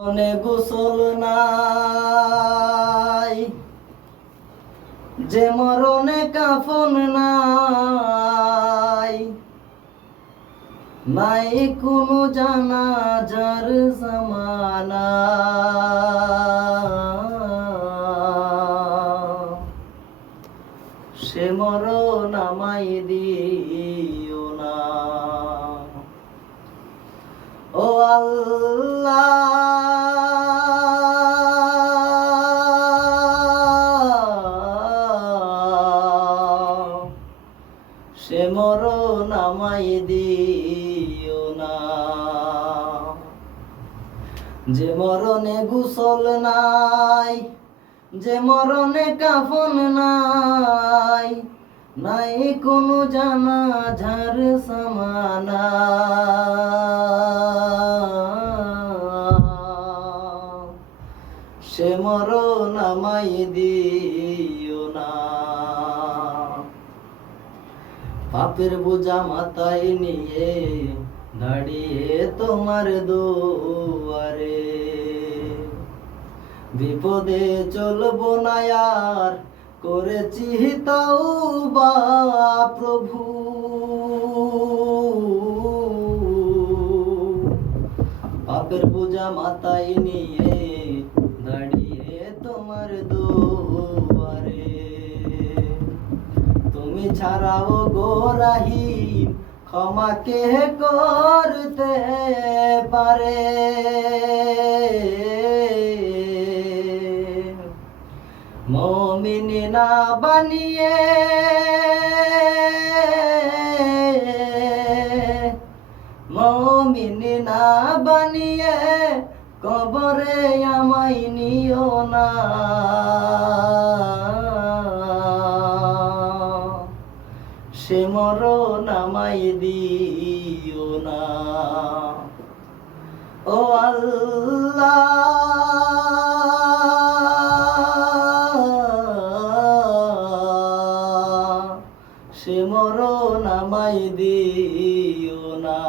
মনে গোসল নাই, যে মরণে কাফন নাই, নাই কোনো জানাজার জামানা। সে মরণ আমায় দিও না। ও আল্লাহ, সে মরণ আমায় দিও না। যে মরণে গোসল নাই, যে মরণে কাফন নাই, নাই কোনো জানাজার সামানা। সে মরণ আমায় দিও না। পাপের বোঝা মাথায় নিয়ে দাঁড়িয়ে তোমার দুয়ারে, বিপদে চলবো না আর, করেছি তওবা প্রভু। পাপের বোঝা মাথায় নিয়ে দাঁড়িয়ে তোমার দুয়ারে, তুমি ছাড়াও গো রাহিম ক্ষমা কে করতে পারে। মুমিন না বানিয়ে, মুমিন না বানিয়ে কবরে আমায় নিও না। সে মরণ আমায় দিও না। ও আল্লাহ, সে মরণ আমায় দিও না।